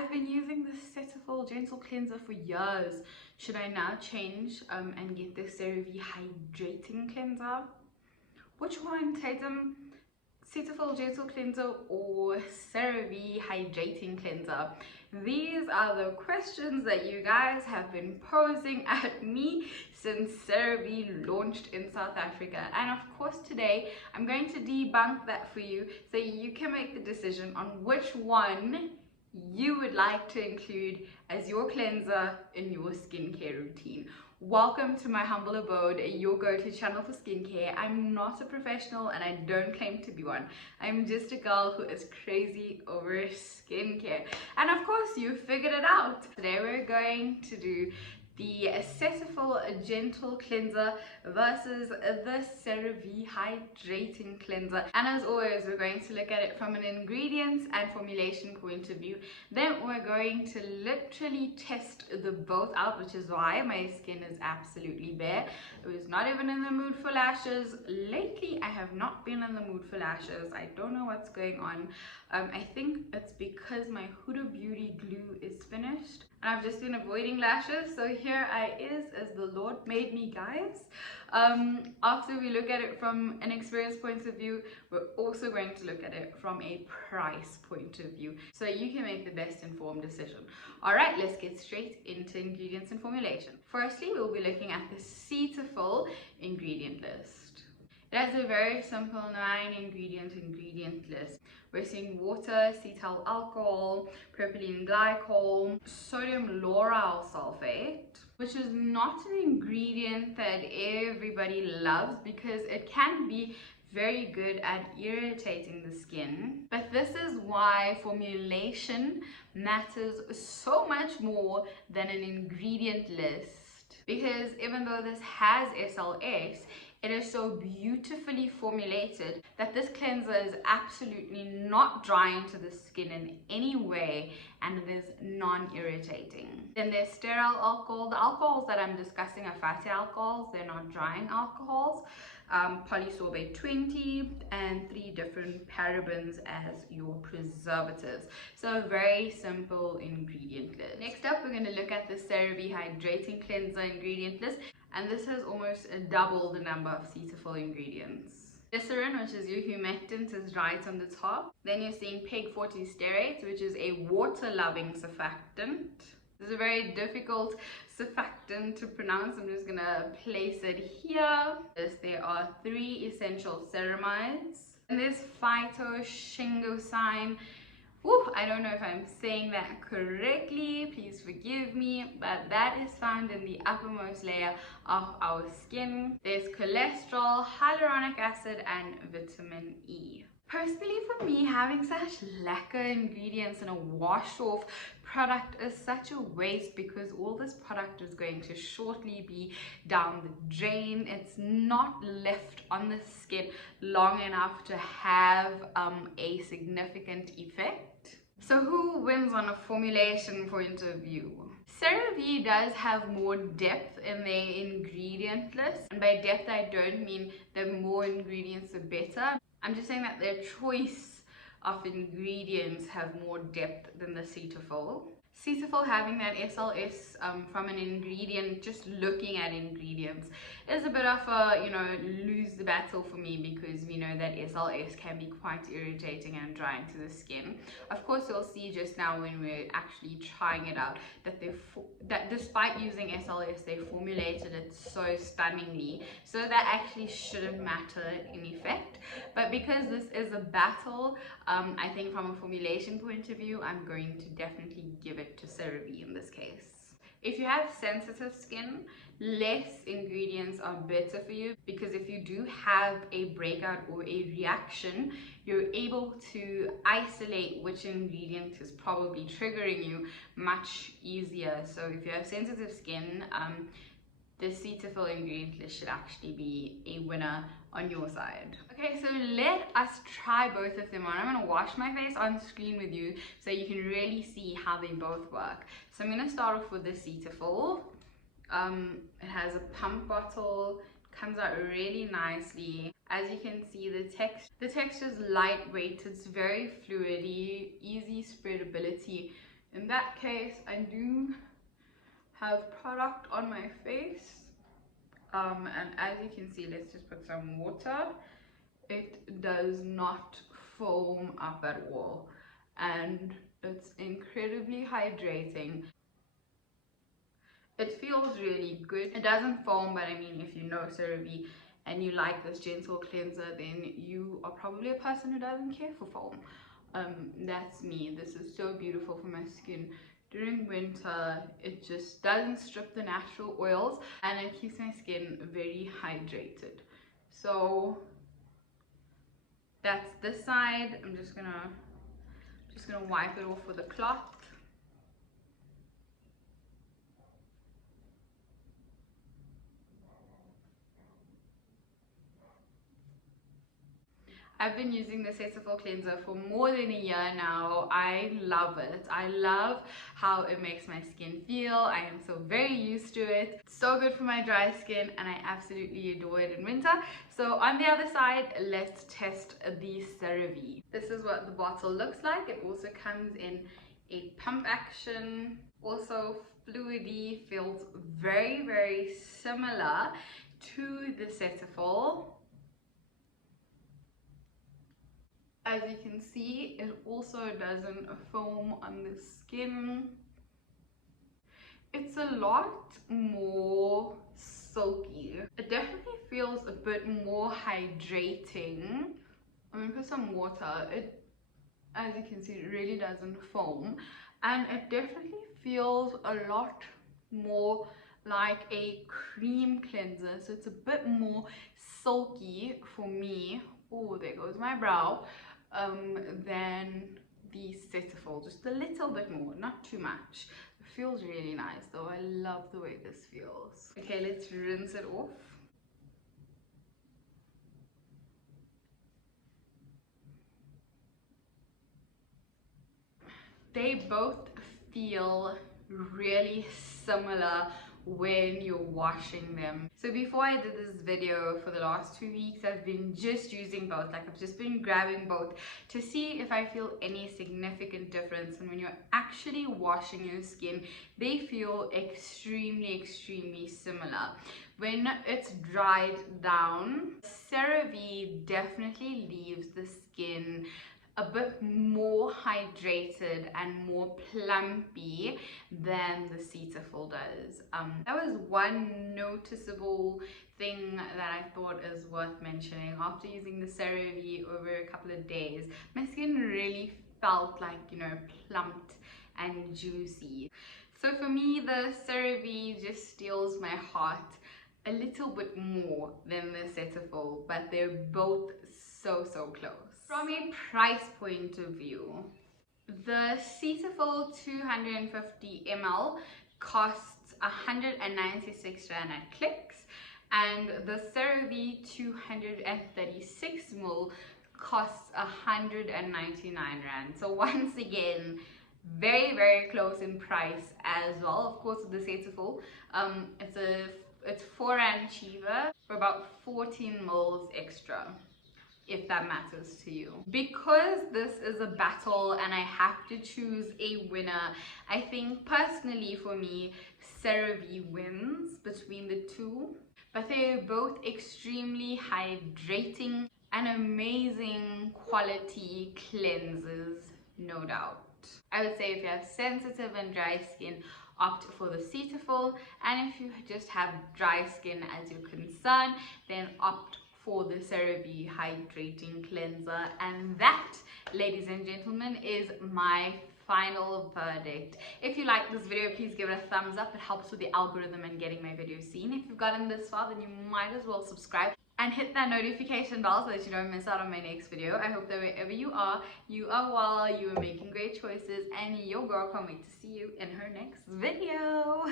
I've been using the Cetaphil Gentle Cleanser for years. Should I now change and get the Cerave Hydrating Cleanser? Which one, Tatum? Cetaphil Gentle Cleanser or Cerave Hydrating Cleanser? These are the questions that you guys have been posing at me since Cerave launched in South Africa, and of course today I'm going to debunk that for you so you can make the decision on which one you would like to include as your cleanser in your skincare routine. Welcome to my humble abode, your go-to channel for skincare. I'm not a professional and I don't claim to be one. I'm just a girl who is crazy over skincare. And of course, you figured it out. Today we're going to do the Cetaphil Gentle Cleanser versus the Cerave Hydrating Cleanser. And as always, we're going to look at it from an ingredients and formulation point of view. Then we're going to literally test the both out, which is why my skin is absolutely bare. I was not even in the mood for lashes. Lately, I have not been in the mood for lashes. I don't know what's going on. I think it's because my Huda Beauty glue is finished and I've just been avoiding lashes. So here I is as the Lord made me, guys. After we look at it from an experience point of view, we're also going to look at it from a price point of view so you can make the best informed decision. All right, let's get straight into ingredients and formulation. Firstly, we'll be looking at the Cetaphil ingredient list. It has a very simple 9 ingredient list. We're seeing water, cetyl alcohol, propylene glycol, sodium lauryl sulfate, which is not an ingredient that everybody loves because it can be very good at irritating the skin. But this is why formulation matters so much more than an ingredient list. Because even though this has SLS, it is so beautifully formulated that this cleanser is absolutely not drying to the skin in any way, and it is non-irritating. Then there's sterile alcohol. The alcohols that I'm discussing are fatty alcohols, they're not drying alcohols. Polysorbate 20 and 3 different parabens as your preservatives. So a very simple ingredient list. Next up, we're going to look at the Cerave Hydrating Cleanser ingredient list, and this has almost double the number of Cetaphil ingredients. Glycerin, which is your humectant, is right on the top. Then you're seeing PEG 40 stearate, which is a water-loving surfactant. This is a very difficult surfactant to pronounce. I'm just gonna place it here. There are 3 essential ceramides. And there's phytoshingosine. I don't know if I'm saying that correctly, please forgive me, but that is found in the uppermost layer of our skin. There's cholesterol, hyaluronic acid, and vitamin E. Personally, for me, having such lacquer ingredients in a wash-off product is such a waste because all this product is going to shortly be down the drain. It's not left on the skin long enough to have a significant effect. So who wins on a formulation point of view? Cerave does have more depth in their ingredient list, and by depth I don't mean that more ingredients are better. I'm just saying that their choice of ingredients have more depth than the Cetaphil. Cetaphil having that SLS from an ingredient, just looking at ingredients, is a bit of a, lose the battle for me because we know that SLS can be quite irritating and drying to the skin. Of course, you'll see just now when we're actually trying it out that despite using SLS, they formulated it so stunningly, so that actually shouldn't matter in effect. But because this is a battle, I think from a formulation point of view, I'm going to definitely give it to Cerave in this case. If you have sensitive skin, less ingredients are better for you because if you do have a breakout or a reaction, you're able to isolate which ingredient is probably triggering you much easier. So if you have sensitive skin, the Cetaphil ingredient list should actually be a winner on your side. Okay, so let us try both of them on. I'm going to wash my face on screen with you so you can really see how they both work. So I'm going to start off with the Cetaphil. It has a pump bottle, comes out really nicely. As you can see, the texture is lightweight, it's very fluidy, easy spreadability. In that case, I do have product on my face. And as you can see, let's just put some water. It does not foam up at all, and it's incredibly hydrating. It feels really good. It doesn't foam, but I mean, if you know Cerave and you like this gentle cleanser, then you are probably a person who doesn't care for foam. That's me. This is so beautiful for my skin during winter. It just doesn't strip the natural oils, and it keeps my skin very hydrated. So that's this side. I'm just gonna wipe it off with a cloth. I've been using the Cetaphil cleanser for more than a year now. I love it. I love how it makes my skin feel. I am so very used to it. It's so good for my dry skin, and I absolutely adore it in winter. So on the other side, let's test the Cerave. This is what the bottle looks like. It also comes in a pump action, also fluidy, feels very, very similar to the Cetaphil. As you can see, it also doesn't foam on the skin. It's a lot more silky. It definitely feels a bit more hydrating. I'm gonna put some water. As you can see, it really doesn't foam, and it definitely feels a lot more like a cream cleanser. So it's a bit more silky for me. Oh, there goes my brow. Than the Cetaphil, just a little bit more, not too much. It feels really nice though. I love the way this feels. Okay, let's rinse it off. They both feel really similar when you're washing them. So before I did this video for the last 2 weeks, I've been just using both. Like, I've just been grabbing both to see if I feel any significant difference. And when you're actually washing your skin, they feel extremely similar. When it's dried down, Cerave definitely leaves the skin a bit more hydrated and more plumpy than the Cetaphil does. That was one noticeable thing that I thought is worth mentioning. After using the Cerave over a couple of days, my skin really felt like, you know, plumped and juicy. So for me, the Cerave just steals my heart a little bit more than the Cetaphil, but they're both so close. From a price point of view, the Cetaphil 250 ml costs 196 Rand at Clicks, and the Cerave 236 ml costs 199 Rand. So once again, very close in price as well. Of course, with the Cetaphil, it's 4 Rand cheaper for about 14 ml extra, if that matters to you. Because this is a battle and I have to choose a winner, I think personally for me, Cerave wins between the two. But they're both extremely hydrating and amazing quality cleansers, no doubt. I would say if you have sensitive and dry skin, opt for the Cetaphil, and if you just have dry skin as your concern, then opt for the Cerave Hydrating Cleanser. And that, ladies and gentlemen, is my final verdict. If you like this video, please give it a thumbs up. It helps with the algorithm and getting my videos seen. If you've gotten this far, then you might as well subscribe and hit that notification bell so that you don't miss out on my next video. I hope that wherever you are well, you are making great choices, and your girl can't wait to see you in her next video.